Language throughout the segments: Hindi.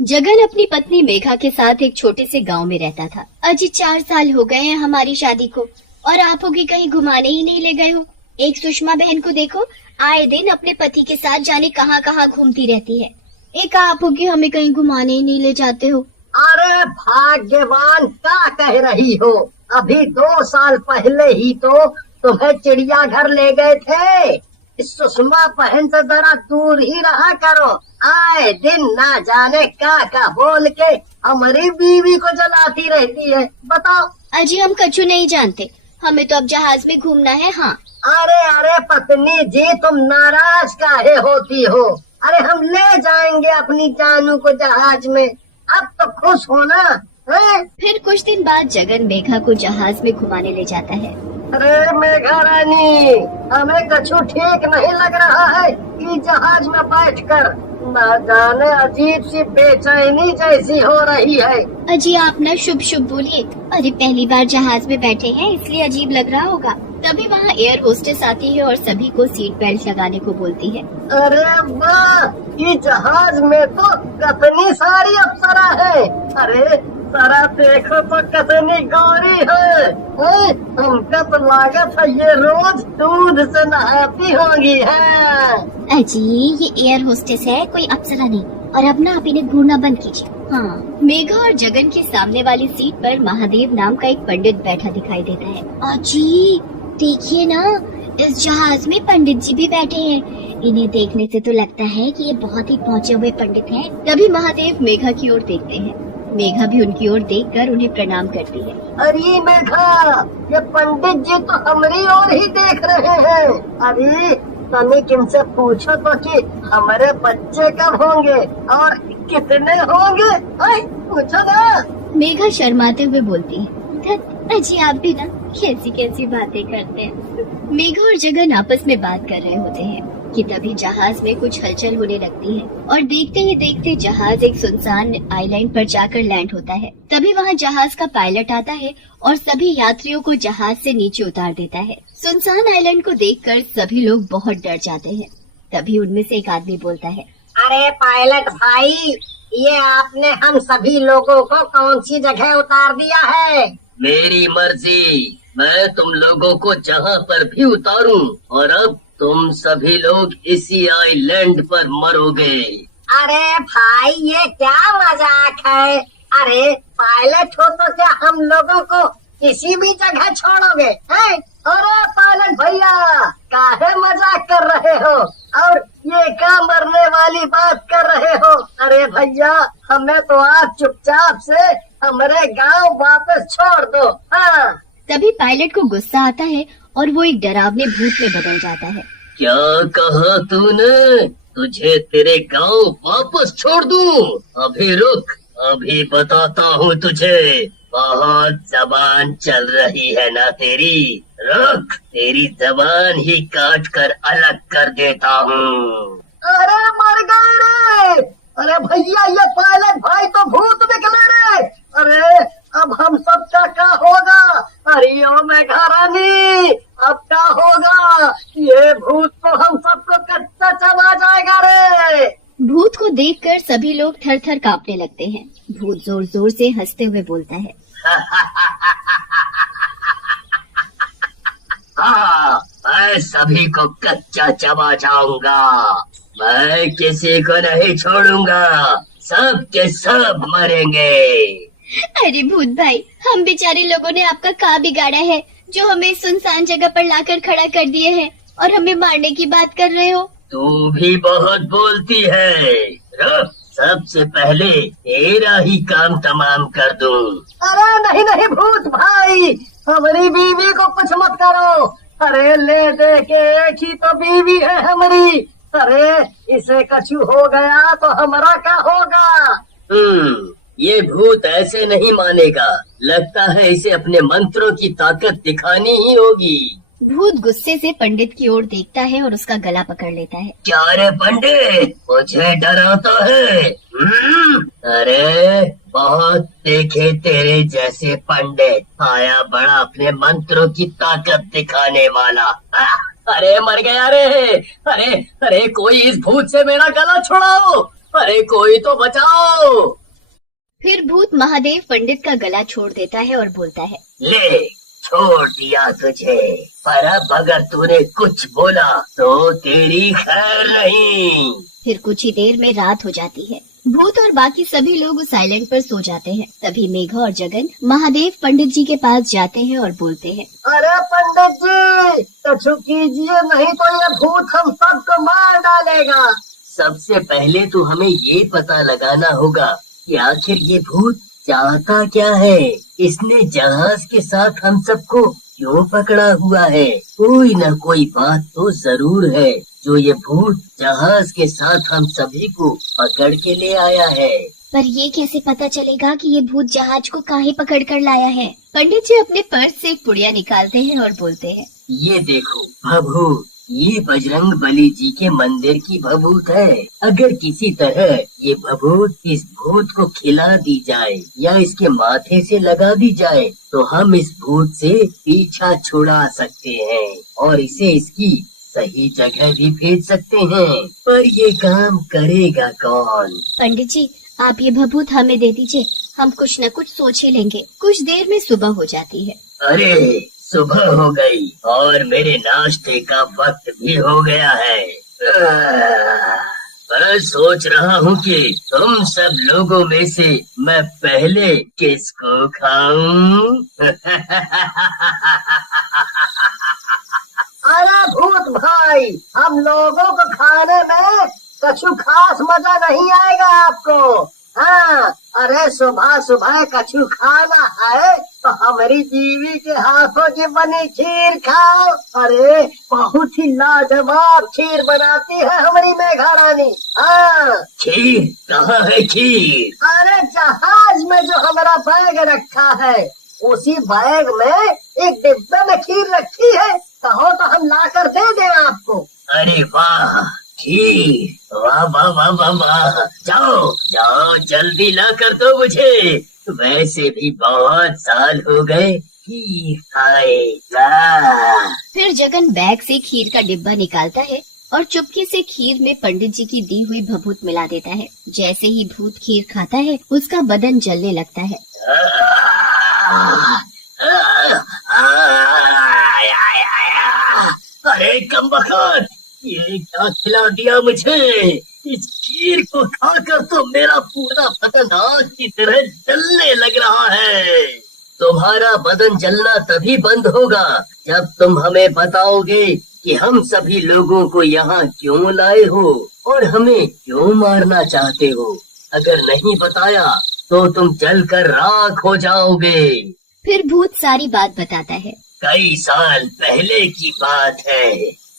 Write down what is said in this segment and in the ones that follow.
जगन अपनी पत्नी मेघा के साथ एक छोटे से गांव में रहता था। अजी 4 साल हो गए हैं हमारी शादी को और आप होगी कहीं घुमाने ही नहीं ले गए हो। एक सुषमा बहन को देखो, आए दिन अपने पति के साथ जाने कहाँ कहाँ घूमती रहती है। एक आप होगी हमें कहीं घुमाने ही नहीं ले जाते हो। अरे भाग्यवान क्या कह रही हो, अभी 2 साल पहले ही तो तुम्हें चिड़ियाघर ले गए थे। इस सुषमा बहन से जरा दूर ही रहा करो, आए दिन ना जाने क्या बोल के हमारी बीवी को जलाती रहती है। बताओ। अजी हम कछु नहीं जानते, हमें तो अब जहाज में घूमना है। हाँ। अरे पत्नी जी, तुम नाराज काहे होती हो? अरे हम ले जाएंगे अपनी जानू को जहाज में, अब तो खुश हो ना। फिर कुछ दिन बाद जगन मेघा को जहाज में घुमाने ले जाता है। अरे मेघा रानी, हमें कछु ठीक नहीं लग रहा है कि जहाज में बैठकर न जाने अजीब सी बेचैनी जैसी हो रही है। अजी आप न शुभ शुभ बोलिए। अरे पहली बार जहाज में बैठे हैं इसलिए अजीब लग रहा होगा। तभी वहाँ एयर होस्टेस आती है और सभी को सीट बेल्ट लगाने को बोलती है। अरे वाह, ये जहाज में तो कितनी सारी अप्सरा है। अरे जरा देखो तो कितनी गौरी है। हमका तो लागत है ये रोज दूध से नहाती होंगी है। अजी ये एयर होस्टेस है, कोई अप्सरा नहीं। और अब ना आप इन्हें घूरना बंद कीजिए। हाँ। मेघा और जगन के सामने वाली सीट पर महादेव नाम का एक पंडित बैठा दिखाई देता है। अजी देखिए ना, इस जहाज में पंडित जी भी बैठे हैं। इन्हें देखने से तो लगता है कि ये बहुत ही पहुँचे हुए पंडित हैं। तभी महादेव मेघा की ओर देखते हैं। मेघा भी उनकी ओर देखकर उन्हें प्रणाम करती है। अरे मेघा, ये पंडित जी तो हमारी ओर ही देख रहे हैं। अरे तनिक इनसे पूछो तो कि हमारे बच्चे कब होंगे और कितने होंगे? पूछो ना। मेघा शर्माते हुए बोलती है, अजी आप भी ना कैसी कैसी बातें करते हैं। मेघा और जगन आपस में बात कर रहे होते हैं कि तभी जहाज में कुछ हलचल होने लगती है और देखते ही देखते जहाज एक सुनसान आइलैंड पर जाकर लैंड होता है। तभी वहाँ जहाज का पायलट आता है और सभी यात्रियों को जहाज से नीचे उतार देता है। सुनसान आइलैंड को देखकर सभी लोग बहुत डर जाते हैं। तभी उनमें से एक आदमी बोलता है, अरे पायलट भाई, ये आपने हम सभी लोगों को कौन सी जगह उतार दिया है? मेरी मर्जी, मैं तुम लोगों को जहाँ पर भी उतारूं और अब तुम सभी लोग इसी आइलैंड पर मरोगे। अरे भाई ये क्या मजाक है? अरे पायलट हो तो क्या हम लोगों को किसी भी जगह छोड़ोगे हैं? अरे पायलट भैया, काहे मजाक कर रहे हो और ये क्या मरने वाली बात कर रहे हो? अरे भैया, हमें तो आप चुपचाप से हमारे गांव वापस छोड़ दो। हाँ। तभी पायलट को गुस्सा आता है और वो एक डरावने भूत में बदल जाता है। क्या कहा तूने? तुझे तेरे गांव वापस छोड़ दूं? अभी रुक, अभी बताता हूँ तुझे। बहुत जबान चल रही है ना तेरी, रुक, तेरी जबान ही काट कर अलग कर देता हूँ। अरे मर गए रे! अरे भैया, ये पायलट भाई तो भूत निकले रे! अरे अब हम सबका क्या होगा? अरे ओ मेघा रानी, अब क्या होगा? ये भूत तो हम सबको कच्चा चबा जाएगा रे। भूत को देखकर सभी लोग थर थर कांपने लगते हैं। भूत जोर जोर से हंसते हुए बोलता है, हाँ, मैं सभी को कच्चा चबा जाऊंगा। मैं किसी को नहीं छोड़ूंगा, सब के सब मरेंगे। अरे भूत भाई, हम बेचारे लोगों ने आपका क्या बिगाड़ा है जो हमें सुनसान जगह पर लाकर खड़ा कर दिए हैं और हमें मारने की बात कर रहे हो? तू भी बहुत बोलती है। रुक, सबसे पहले तेरा ही काम तमाम कर दूं। अरे नहीं नहीं भूत भाई, हमारी बीवी को कुछ मत करो। अरे ले दे के एक ही तो बीवी है हमारी। अरे इसे कछु हो गया तो हमारा क्या होगा? ये भूत ऐसे नहीं मानेगा। लगता है इसे अपने मंत्रों की ताकत दिखानी ही होगी। भूत गुस्से से पंडित की ओर देखता है और उसका गला पकड़ लेता है। क्या रे पंडित, मुझे डराता है? अरे बहुत देखे तेरे जैसे पंडित, आया बड़ा अपने मंत्रों की ताकत दिखाने वाला। अरे मर गया रे! अरे कोई इस भूत से मेरा गला छुड़ाओ! अरे कोई तो बचाओ। फिर भूत महादेव पंडित का गला छोड़ देता है और बोलता है, ले छोड़ दिया तुझे, पर अब अगर तूने कुछ बोला तो तेरी खैर नहीं। फिर कुछ ही देर में रात हो जाती है। भूत और बाकी सभी लोग उस आइलैंड पर सो जाते हैं। तभी मेघा और जगन महादेव पंडित जी के पास जाते हैं और बोलते हैं, अरे पंडित जी कछु कीजिए, नहीं तो ये भूत हम सबको मार डालेगा। सबसे पहले तो हमें ये पता लगाना होगा कि आखिर ये भूत चाहता क्या है। इसने जहाज के साथ हम सबको क्यों पकड़ा हुआ है। कोई न कोई बात तो जरूर है जो ये भूत जहाज के साथ हम सभी को पकड़ के ले आया है। पर ये कैसे पता चलेगा कि ये भूत जहाज को काहे पकड़ कर लाया है। पंडित जी अपने पर्स से एक पुड़िया निकालते हैं और बोलते हैं, ये देखो भभूत, ये बजरंग बली जी के मंदिर की भभूत है। अगर किसी तरह ये भभूत इस भूत को खिला दी जाए या इसके माथे से लगा दी जाए तो हम इस भूत से पीछा छुड़ा सकते हैं और इसे इसकी सही जगह भी भेज सकते हैं। पर ये काम करेगा कौन? पंडित जी आप ये भभूत हमें दे दीजिए, हम कुछ न कुछ सोच ही लेंगे। कुछ देर में सुबह हो जाती है। अरे सुबह हो गई और मेरे नाश्ते का वक्त भी हो गया है। मैं सोच रहा हूँ कि तुम सब लोगों में से मैं पहले किसको खाऊं? अरे भूत भाई, हम लोगों को खाने में कछु खास मजा नहीं आएगा आपको। हाँ, अरे सुबह सुबह कछु खाना है तो हमारी बीवी के हाथों की बनी खीर खाओ। अरे बहुत ही लाजवाब खीर बनाती है हमारी मेघा रानी। हाँ, खीर कहाँ है खीर? अरे जहाज में जो हमारा बैग रखा है उसी बैग में एक डिब्बे में खीर रखी है। कहो तो हम ला कर दे दें आपको। अरे वाह खीर, वाह वाह वाह वाह वाह। जाओ जाओ जल्दी ला कर दो मुझे। वैसे भी बहुत साल हो गए खीर खाएगा। फिर जगन बैग से खीर का डिब्बा निकालता है और चुपके से खीर में पंडित जी की दी हुई भभूत मिला देता है। जैसे ही भूत खीर खाता है उसका बदन जलने लगता है। अरे कमबख्त, ये क्या खिला दिया मुझे। इस खीर को खाकर तो मेरा पूरा बदन आग की तरह जलने लग रहा है। तुम्हारा बदन जलना तभी बंद होगा जब तुम हमें बताओगे कि हम सभी लोगों को यहाँ क्यों लाए हो और हमें क्यों मारना चाहते हो। अगर नहीं बताया तो तुम जलकर राख हो जाओगे। फिर भूत सारी बात बताता है। कई साल पहले की बात है।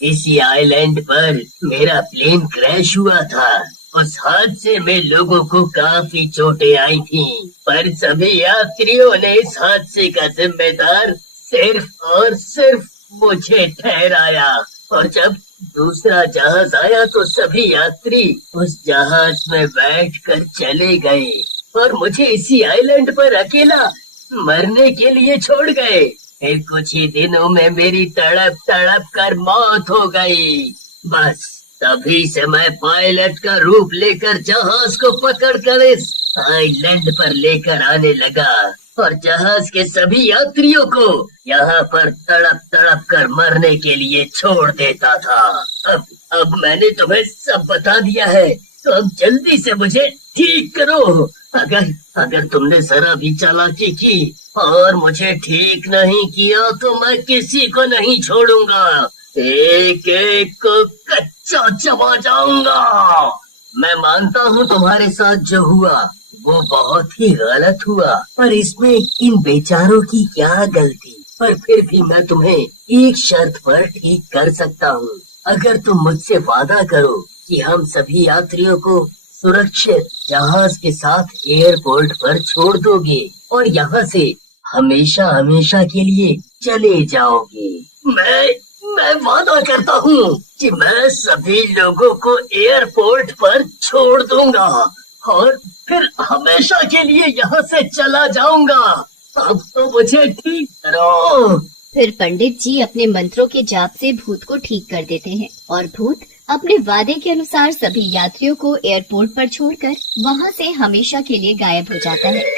इसी आइलैंड पर मेरा प्लेन क्रैश हुआ था। उस हादसे में लोगों को काफी चोटें आई थीं, पर सभी यात्रियों ने इस हादसे का जिम्मेदार सिर्फ और सिर्फ मुझे ठहराया। और जब दूसरा जहाज आया तो सभी यात्री उस जहाज में बैठकर चले गए और मुझे इसी आइलैंड पर अकेला मरने के लिए छोड़ गए। फिर कुछ ही दिनों में मेरी तड़प तड़प कर मौत हो गई। बस तभी से मैं पायलट का रूप लेकर जहाज को पकड़कर इस आइलैंड पर लेकर आने लगा और जहाज के सभी यात्रियों को यहाँ पर तड़प तड़प कर मरने के लिए छोड़ देता था। अब मैंने तुम्हें सब बता दिया है, तो अब जल्दी से मुझे ठीक करो। अगर तुमने जरा भी चालाकी की और मुझे ठीक नहीं किया तो मैं किसी को नहीं छोड़ूंगा। एक एक को कच्चा चबा जाऊंगा। मैं मानता हूँ तुम्हारे साथ जो हुआ वो बहुत ही गलत हुआ, पर इसमें इन बेचारों की क्या गलती। पर फिर भी मैं तुम्हें एक शर्त पर ठीक कर सकता हूँ। अगर तुम मुझसे वादा करो कि हम सभी यात्रियों को सुरक्षित जहाज के साथ एयरपोर्ट पर छोड़ दोगे और यहाँ से हमेशा हमेशा के लिए चले जाओगे। मैं वादा करता हूँ कि मैं सभी लोगों को एयरपोर्ट पर छोड़ दूंगा और फिर हमेशा के लिए यहाँ से चला जाऊंगा। अब तो मुझे ठीक करो। फिर पंडित जी अपने मंत्रों के जाप से भूत को ठीक कर देते हैं और भूत अपने वादे के अनुसार सभी यात्रियों को एयरपोर्ट पर छोड़कर वहाँ से हमेशा के लिए गायब हो जाता है।